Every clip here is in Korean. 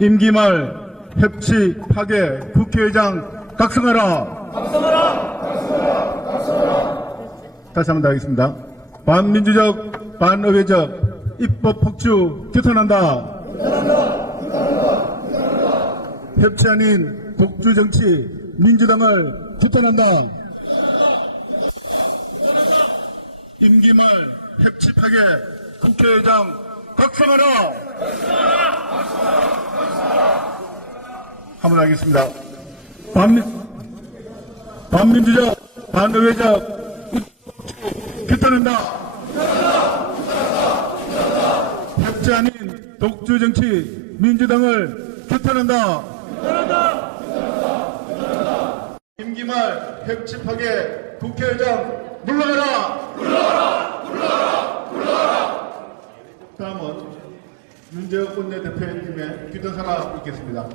임기 말 협치 파괴 국회의장 각성하라. 다시 한번 더 하겠습니다. 반민주적 반의회적 입법 폭주 규탄한다. 협치 아닌 독주 정치 민주당을 규탄한다. 임기 말 협치 파괴 국회의장 각성하라. 한번 하겠습니다. 반민주적 반의회적 규탄한다. 협치 아닌 독주 정치 민주당을 규탄한다. 임기 말 협치 파괴 국회의장 물러가라. 다음은 윤재욱 원내대표님의 규탄사가 있겠습니다.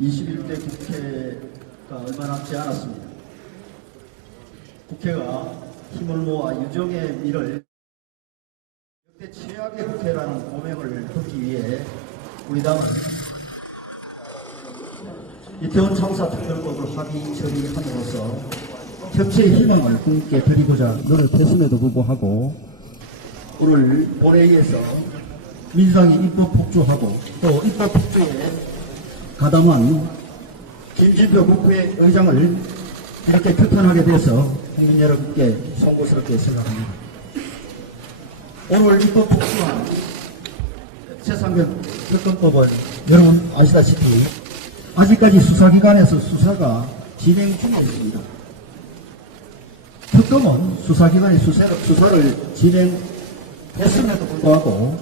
(21대) 국회가 얼마 남지 않았습니다. 국회가 힘을 모아 유정의 미를 역대 최악의 국회라는 고명을 듣기 위해 우리 당 이태원 참사 특별법을 합의 처리함으로써 협치의 희망을 국민께 드리고자 노력했음에도 불구하고 오늘 본회의에서 민주당이 입법 폭주하고 또 입법 폭주에 가담한 김진표 국회의장을 이렇게 규탄하게 돼서 국민 여러분께 송구스럽게 생각합니다. 오늘 입법 폭주한 최상병 특검법은 여러분 아시다시피 아직까지 수사기관에서 수사가 진행 중에 있습니다. 특검은 수사기관이 수사를 진행했음에도 불구하고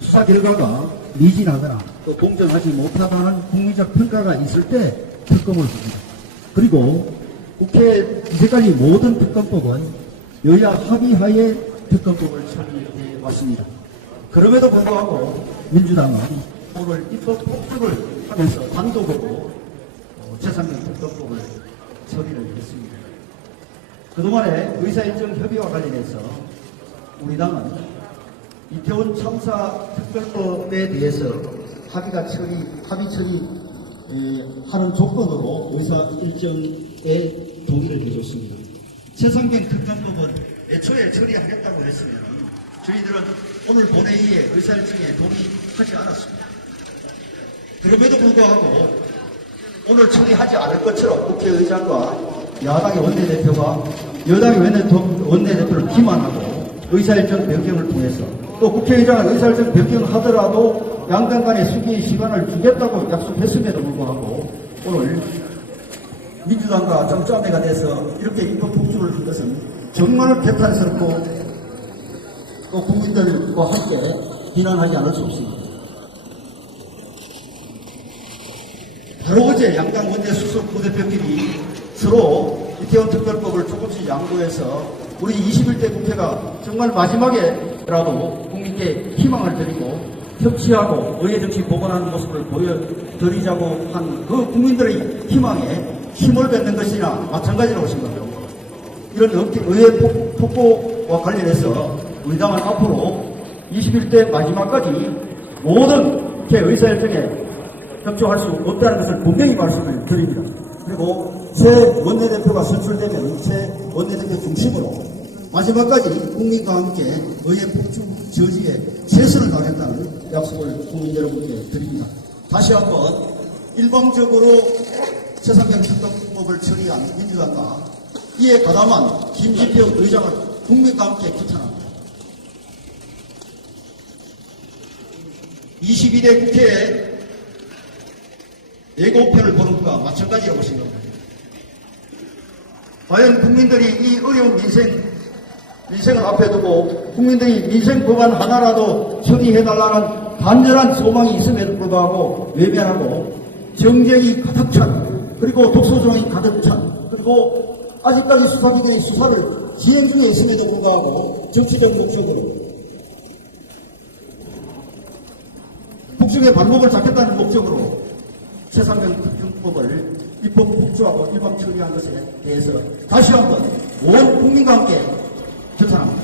수사 결과가 미진하거나 또 공정하지 못하다는 국민적 평가가 있을 때 특검을 줍니다. 그리고 국회 이제까지 모든 특검법은 여야 합의하에 특검법을 처리해 왔습니다. 그럼에도 불구하고 민주당은 오늘 입법 폭주를 하면서 단독으로 최상병 특검법을 처리를 했습니다. 그동안의 의사일정 협의와 관련해서 우리 당은 이태원 참사 특별법에 대해서 합의 처리하는 조건으로 의사일정에 동의를 해줬습니다. 최상병 특검법은 애초에 처리하겠다고 했으면 저희들은 오늘 본회의에 의사일정에 동의하지 않았습니다. 그럼에도 불구하고 오늘 처리하지 않을 것처럼 국회의장과 야당의 원내대표가 여당의 원내대표를 기만하고 의사일정 변경을 통해서 또 국회의장은 의사일정 변경하더라도 양당 간의 수기의 시간을 주겠다고 약속했음에도 불구하고 오늘 민주당과 정짜매가 돼서 이렇게 입법 폭주를 한 것은 정말 개탄스럽고 또 국민들과 함께 비난하지 않을 수 없습니다. 바로 어제 양당 원내 수석 부대표끼리 서로 이태원 특별법을 조금씩 양보해서 우리 21대 국회가 정말 마지막에라도 국민께 희망을 드리고 협치하고 의회정치 복원하는 모습을 보여드리자고 한 그 국민들의 희망에 힘을 뱉는 것이나 마찬가지라고 생각합니다. 이런 의회 폭포와 관련해서 우리 당은 앞으로 21대 마지막까지 모든 국회 의사일정에 협조할 수 없다는 것을 분명히 말씀을 드립니다. 그리고 새 원내대표가 선출되면 새 원내대표 중심으로 마지막까지 국민과 함께 의회 폭주 저지에 최선을 다하겠다는 약속을 국민 여러분께 드립니다. 다시 한번 일방적으로 최상병 특검법을 처리한 민주당과 이에 가담한 김진표 의장을 국민과 함께 규탄합니다. 22대 국회에 예고편을 보는 것과 마찬가지라고 생각합니다. 과연 국민들이 이 어려운 민생을 앞에 두고 국민들이 민생 법안 하나라도 처리해달라는 간절한 소망이 있음에도 불구하고 외면하고 정쟁이 가득 찬 그리고 독소조항이 가득 찬 그리고 아직까지 수사기관이 수사를 진행 중에 있음에도 불구하고 정치적 목적으로 국정의 발목을 잡겠다는 목적으로 최상병 특경법을 입법 복주하고 일방 처리한 것에 대해서 다시 한번 온 국민과 함께 규탄합니다.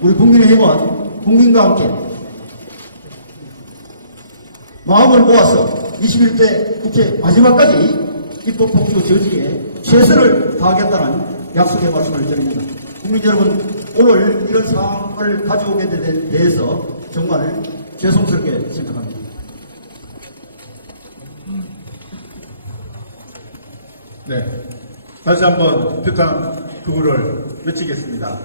우리 국민의힘은 국민과 함께 마음을 모아서 21대 국회 마지막까지 입법 복주 저지에 최선을 다하겠다는 약속의 말씀을 드립니다. 국민 여러분, 오늘 이런 상황을 가져오게 된 데 대해서 정말 죄송스럽게 생각합니다. 네. 다시 한번 규탄 구호를 외치겠습니다.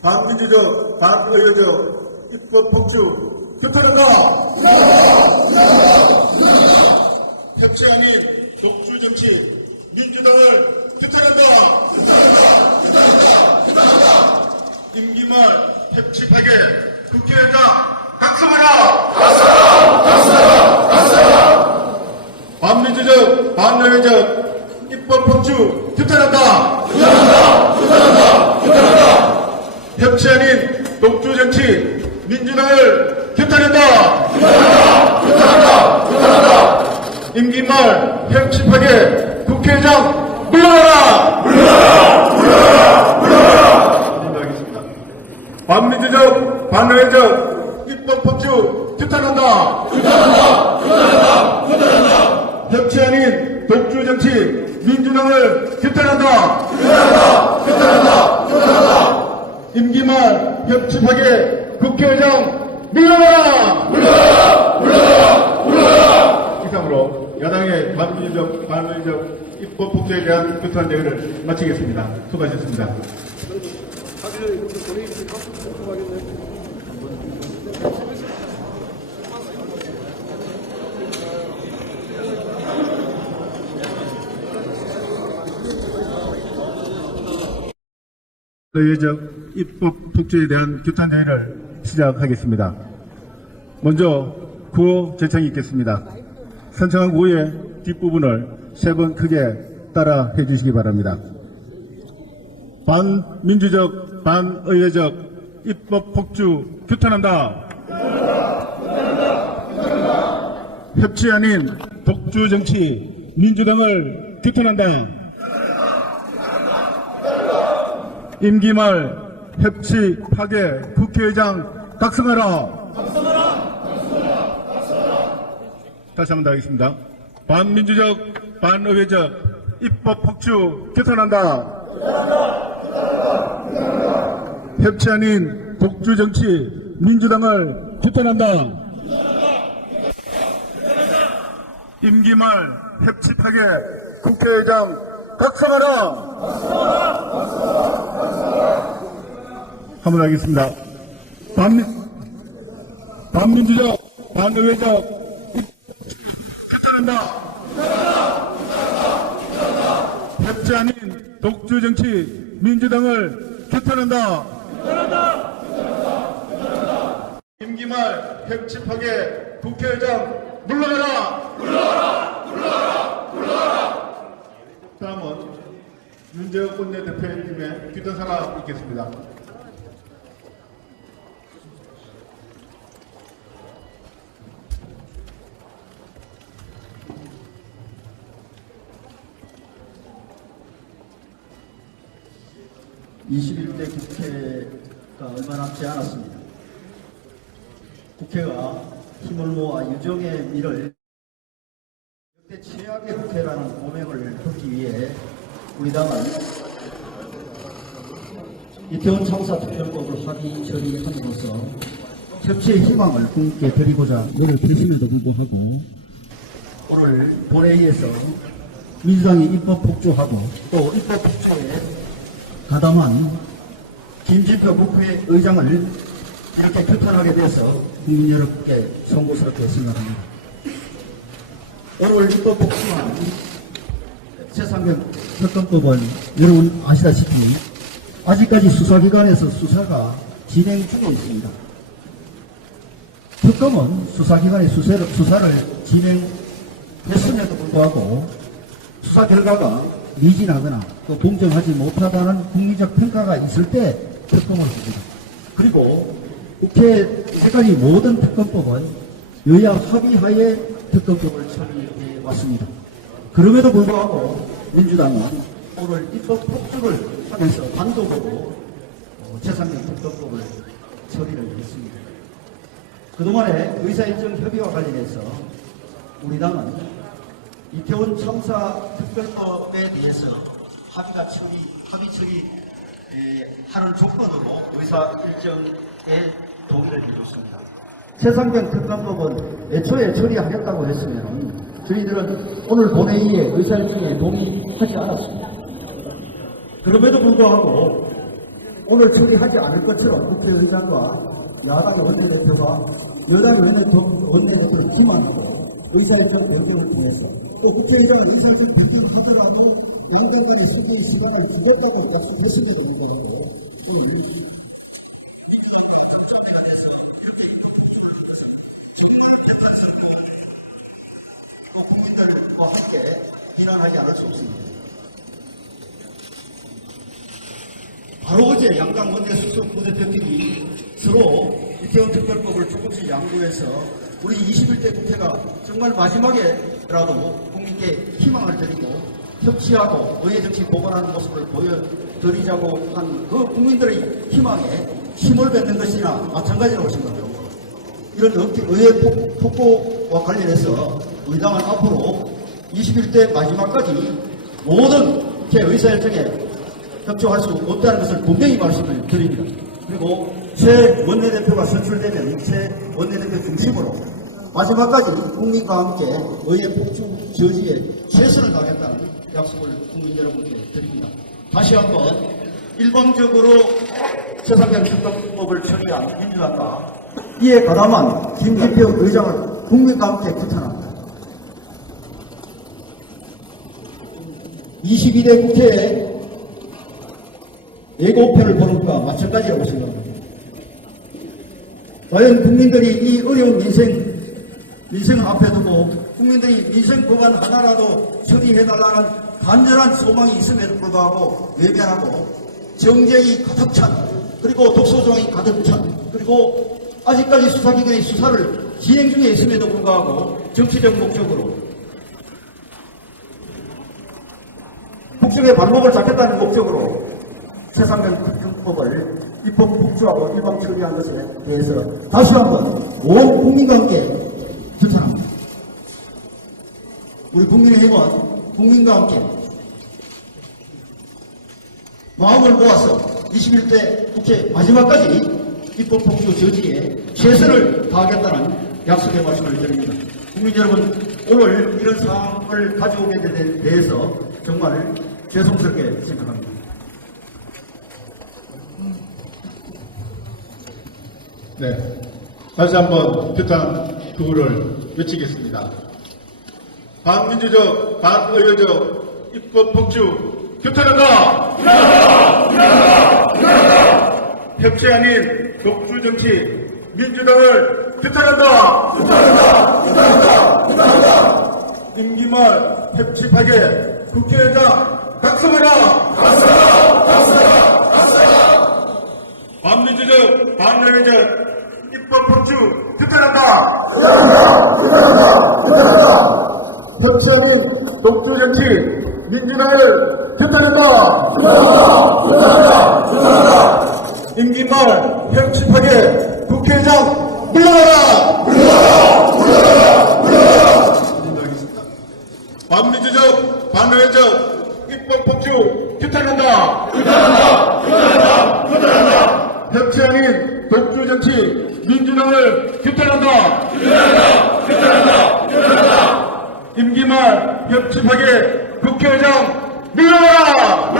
반민주적, 반의료적 입법 폭주 규탄한다! 협치 아닌 독주 정치 민주당을 규탄한다! 임기 말 협치 파괴 국회의장 각성하라! 반민주적, 반의료적 입법 폭주 규탄한다! 협치 아닌 독주 정치 민주당을 규탄한다! 임기 말 협치 파괴 국회의장 물러나라! 물러나라! 반민주적, 반의회적 입법 폭주 규탄한다! 협치 아닌 독주 정치 민주당을 규탄한다! 임기 말 협치 파괴 국회의장 물러나라! 이상으로 야당의 반민주적, 반의적 입법 폭주에 대한 규탄 대회를 마치겠습니다. 수고하셨습니다. 의회적 입법 폭주에 대한 규탄 대회를 시작하겠습니다. 먼저 구호 제청이 있겠습니다. 선창한 구호의 뒷부분을 세 번 크게 따라 해주시기 바랍니다. 반민주적, 반의회적 입법 폭주 규탄한다. 협치 아닌 독주 정치 민주당을 규탄한다. 임기 말 협치 파괴 국회의장 각성하라. 다시 한번 더 하겠습니다. 반민주적, 반의회적 입법 폭주 규탄한다. 협치 아닌 독주 정치 민주당을 규탄한다. 임기 말 협치 파괴 국회의장 각성하라. 한번 하겠습니다. 반민주적, 반의회적 규탄한다. 협치 아닌 독주 정치 민주당을 규탄한다. 임기 말 협치 파괴 국회의장 물러가라. 다음은 윤재욱 원내대표님의 규탄 사과 있겠습니다. (21대) 국회가 얼마 남지 않았습니다. 국회가 힘을 모아 유정의 미를 역대 최악의 국회라는 고명을 듣기 위해 우리 당은 이태원 참사 특별법을 합의 처리함으로써 협치의 희망을 국민께 드리고자 노력을 펼침에도 불구하고 오늘 본회의에서 민주당이 입법 폭주하고 또 입법 폭주에 가담한 김진표 국회의장을 이렇게 규탄하게 돼서 국민 여러분께 송구스럽게 생각합니다. 오늘 입법 복수한 최상병 특검법은 여러분 아시다시피 아직까지 수사기관에서 수사가 진행 중에 있습니다. 특검은 수사기관의 수사를 진행했음에도 불구하고 수사 결과가 미진하거나 또 공정하지 못하다는 국민적 평가가 있을 때 특검을 합니다. 그리고 국회 해가지 모든 특검법은 여야 합의하에 특검법을 처리해 왔습니다. 그럼에도 불구하고 민주당은 오늘 입법 폭주를 하면서 단독으로 재산명 특검법을 처리를 했습니다. 그동안에 의사일정 협의와 관련해서 우리 당은 이태원 참사 특별법에 대해서 합의 처리하는 조건으로 의사일정에 동의를 해줬습니다. 최상병 특검법은 애초에 처리하겠다고 했으면 저희들은 오늘 본회의에 의사일정에 동의하지 않았습니다. 그럼에도 불구하고 오늘 처리하지 않을 것처럼 국회의장과 야당의 원내대표가 여당의 원내대표를 기만하고 의사일정 변경을 통해서 또 국회의장은 의사일정 변경을 하더라도 양당 간의 수기 시간을 주겠다고 약속하시기 때문에 국민들과 함께 일어나지 않을 수 없습니다. 바로 어제 양당 원내 수석 부대표끼리 서로 이태원 특별법을 조금씩 양보해서 우리 21대 국회가 정말 마지막에라도 국민께 희망을 드리고 협치하고 의회정치 보관하는 모습을 보여드리자고 한 그 국민들의 희망에 힘을 뱉는 것이나 마찬가지라고 생각합니다. 이런 의회 폭포와 관련해서 우리 당은 앞으로 21대 마지막까지 모든 국회 의사일정에 협조할 수 없다는 것을 분명히 말씀을 드립니다. 그리고 새 원내대표가 선출되면 새 원내대표 중심으로 마지막까지 국민과 함께 의회 폭주 저지에 최선을 다하겠다는 약속을 국민 여러분께 드립니다. 다시 한번 일방적으로 최상병 특검법을 처리한 민주당과 이에 가담한 김기표 의장을 국민과 함께 규탄합니다. 22대 국회에 예고편을 보는 것과 마찬가지라고 생각합니다. 과연 국민들이 이 어려운 민생을 앞에 두고 국민들이 민생 법안 하나라도 처리해달라는 간절한 소망이 있음에도 불구하고 외면하고 정쟁이 가득 찬 그리고 독소조항이 가득 찬 그리고 아직까지 수사기관이 수사를 진행 중에 있음에도 불구하고 정치적 목적으로 국정의 발목을 잡겠다는 목적으로 최상병 특검법을 입법 폭주하고 일방 처리한 것에 대해서 다시 한번 온 국민과 함께 규탄합니다. 우리 국민의힘은 국민과 함께 마음을 모아서 21대 국회 마지막까지 입법 폭주 저지에 최선을 다하겠다는 약속의 말씀을 드립니다. 국민 여러분, 오늘 이런 상황을 가져오게 된 대해서 정말 죄송스럽게 생각합니다. 네, 다시 한번 규탄 구호를 외치겠습니다. 반민주적, 반의회적 입법 폭주 규탄한다! 협치 아닌 독주 정치 민주당을 규탄한다! 임기 말 협치 파괴 국회의장 각성하라! 반민주적, 반의회적 입법 폭주 규탄한다! 협치 아닌 독주 정치 민주당을 규탄한다! 임기 말 협치 파괴 국회의장 물러가라! 반민주적, 반의회적 입법 폭주 규탄한다! 협치 아닌 독주 정치 민주당을 규탄한다! 임기 말 협치 파괴 국회의장 물러가라!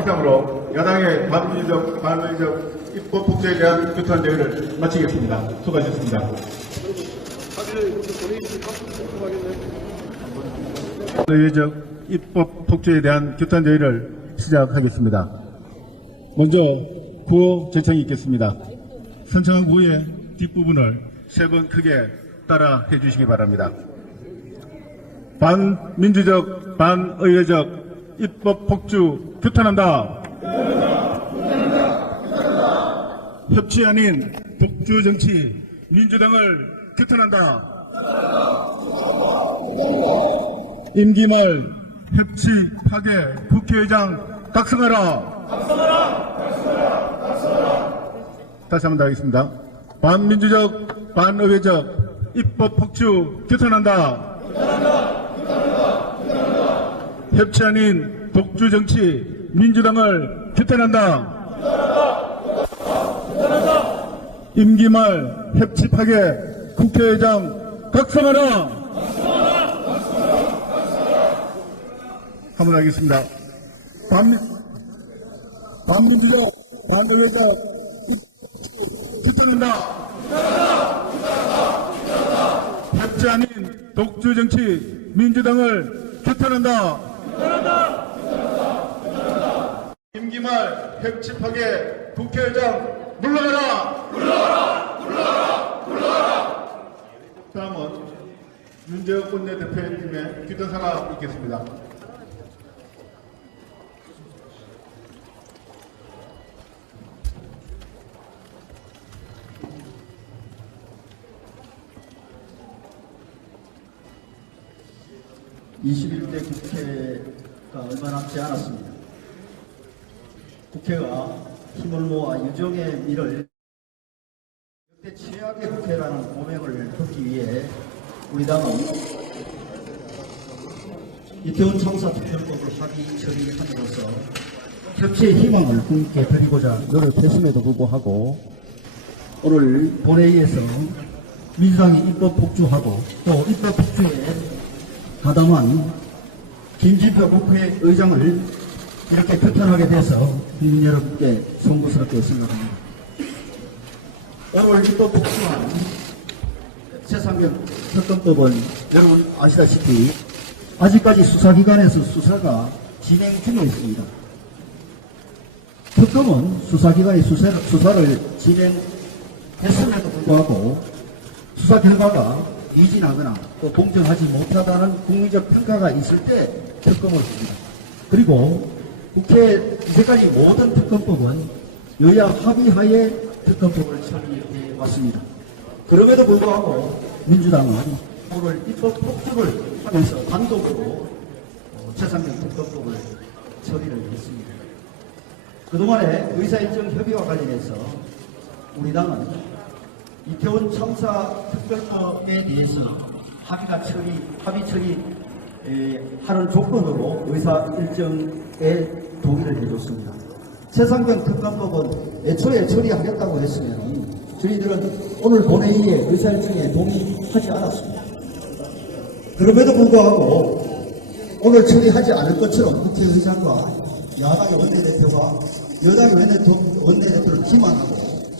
이상으로 야당의 반민주적, 반의회적 입법 폭주에 대한 규탄 대회를 마치겠습니다. 수고하셨습니다. 의회적 입법 폭주에 대한 규탄 대회를 시작하겠습니다. 먼저 구호 제청이 있겠습니다. 선창한 구호의 뒷부분을 세 번 크게 따라 해주시기 바랍니다. 반민주적, 반의회적 입법 폭주 규탄한다. 협치 아닌 독주 정치 민주당을 규탄한다. 임기 말 협치 파괴 국회의장 각성하라. 다시 한번 더 하겠습니다. 반민주적 반의회적 입법 폭주 규탄한다. 협치 아닌 독주 정치 민주당을 규탄한다. 임기 말 협치 파괴 국회의장 각성하라. 한번 하겠습니다. 반민주적 반의회적 규탄한다. 협치 아닌 독주 정치 민주당을 규탄한다. 임기 말 협치 파괴 국회의장 물러가라. 다음은 윤재욱 원내대표님의 규탄사가 있겠습니다. (21대) 국회가 얼마 남지 않았습니다. 국회가 힘을 모아 유정의 미를 역대 최악의 국회라는 고명을 듣기 위해 우리 당은 이태원 참사 특별법을 합의 처리함으로써 협치의 희망을 국민께 드리고자 노력했음에도 불구하고 오늘 본회의에서 민주당이 입법 폭주하고 또 입법 폭주에 가담한 김진표 국회의장을 이렇게 규탄하게 돼서 국민 여러분께 송구스럽게 생각합니다. 오늘 입법 폭주한 최상병 특검법은 여러분 아시다시피 아직까지 수사기관에서 수사가 진행 중에 있습니다. 특검은 수사기관이 수사를 진행했음에도 불구하고 수사 결과가 미진하거나 또 공정하지 못하다는 국민적 평가가 있을 때 특검을 줍니다. 그리고 국회 이제까지 모든 특검법은 여야 합의하에 특검법을 처리해 왔습니다. 그럼에도 불구하고 민주당은 오늘 입법 폭주를 하면서 단독으로 최상병 특검법을 처리를 했습니다. 그동안의 의사일정 협의와 관련해서 우리 당은 이태원 참사 특별법에 대해서 합의 처리하는 조건으로 의사일정에 동의를 해줬습니다. 최상병 특검법은 애초에 처리하겠다고 했으면 저희들은 오늘 본회의에 의사일정에 동의하지 않았습니다. 그럼에도 불구하고 오늘 처리하지 않을 것처럼 국회의장과 야당의 원내대표가 여당의 원내대표를 기만하고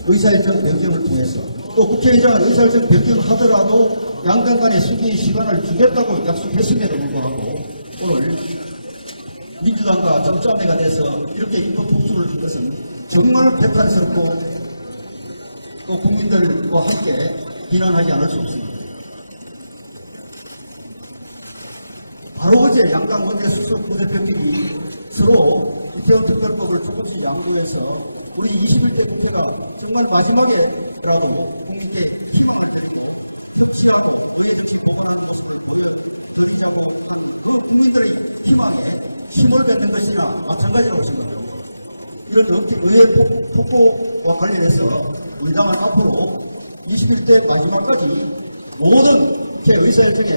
의사일정 변경을 통해서 또 국회의장은 의사일정 변경하더라도 양당 간의 수기의 시간을 주겠다고 약속했음에도 불구하고 오늘 민주당과 점점매가 돼서 이렇게 입법 폭주를 한 것은 정말 비판스럽고 또 국민들과 함께 비난하지 않을 수 없습니다. 바로 어제 양당 원내 수석 부대표들이 서로 이태원 특별법을 조금씩 양보해서 우리 21대 국회가 정말 마지막에라도 국민께 희망을 협치하고 의인치 보관하는 것을 보여주자고 그 국민들의 희망에 힘을 뱉는 것이나 마찬가지라고 생각합니다. 이런 의회 폭포와 관련해서 우리 당은 앞으로 21대 마지막까지 모든 제 의사일정에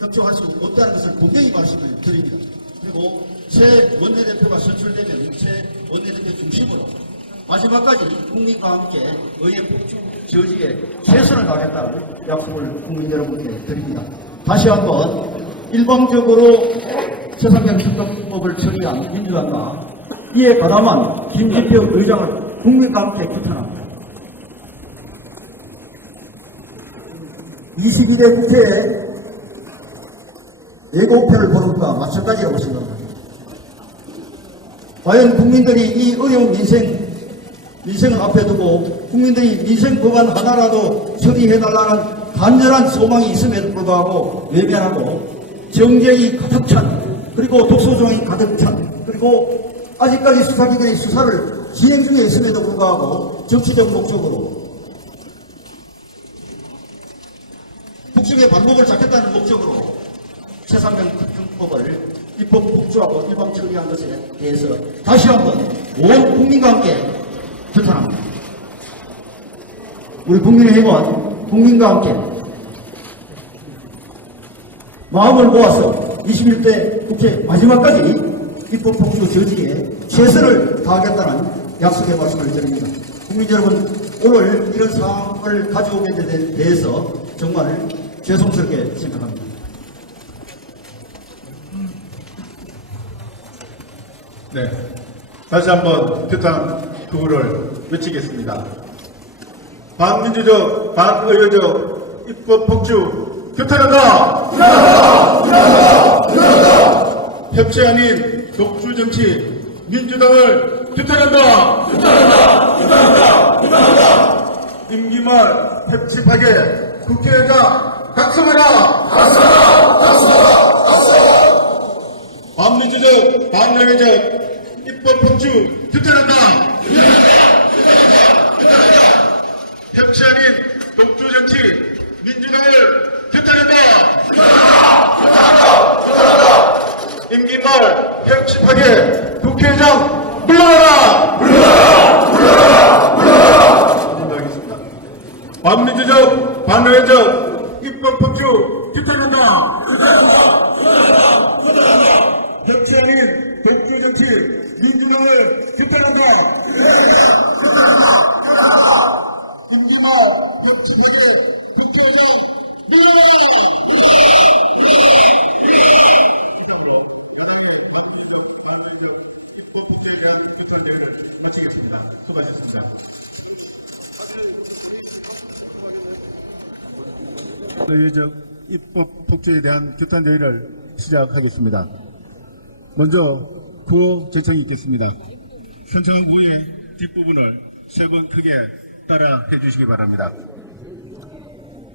협조할 수 없다는 것을 분명히 말씀을 드립니다. 그리고 새 원내대표가 선출되면 새 원내대표 중심으로 마지막까지 국민과 함께 의회 폭주 저지에 최선을 다하겠다고 약속을 국민 여러분께 드립니다. 다시 한번 일방적으로 최상병 특검법을 처리한 민주당과 이에 가담한 김진표 의장을 국민과 함께 규탄합니다. 22대 국회에 예고편을 보는 것과 마찬가지라고 생각합니다. 과연 국민들이 이 어려운 민생을 앞에 두고 국민들이 민생 법안 하나라도 처리해달라는 간절한 소망이 있음에도 불구하고 외면하고 정쟁이 가득 찬 그리고 독소종이 가득 찬 그리고 아직까지 수사기관이 수사를 진행 중에 있음에도 불구하고 정치적 목적으로 북중의 반목을 잡겠다는 목적으로 최상병 특검법을 입법 복주하고 일방 처리한 것에 대해서 다시 한번 온 국민과 함께 규탄합니다. 우리 국민의힘은 국민과 함께 마음을 모아서 21대 국회 마지막까지 입법 복주 저지에 최선을 다하겠다는 약속의 말씀을 드립니다. 국민 여러분, 오늘 이런 상황을 가져오게 된 데 대해서 정말 죄송스럽게 생각합니다. 네. 다시 한번 규탄 구호를 외치겠습니다. 반민주적, 반의회적 입법 폭주 규탄한다! 협치 아닌 독주 정치 민주당을 규탄한다! 임기 말 협치 파괴 국회의장 각성하라! 반민주적, 반의회적 입법 폭주 규탄한다! 협치 아닌 독주 정치 민주당을 규탄한다! 임기 말 협치 파괴 국회의장 물러나라! 물러나겠습니다. 반민주적, 반의회적 입법 폭주 규탄한다! 협치 아닌 독주 정치 민주당을 규탄한다! 임기말 협치 파괴 국회의장 물러나라! 마치겠습니다. 수고하셨습니다. 의회적 입법 폭주에 대한 규탄 대회를 시작하겠습니다. 먼저 구호 제청이 있겠습니다. 신청한 구호의 뒷부분을 세 번 크게 따라 해주시기 바랍니다.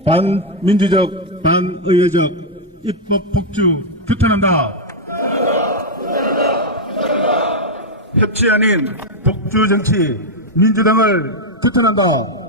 반민주적, 반의회적 입법 폭주 규탄한다. 협치 아닌 독주 정치 민주당을 규탄한다.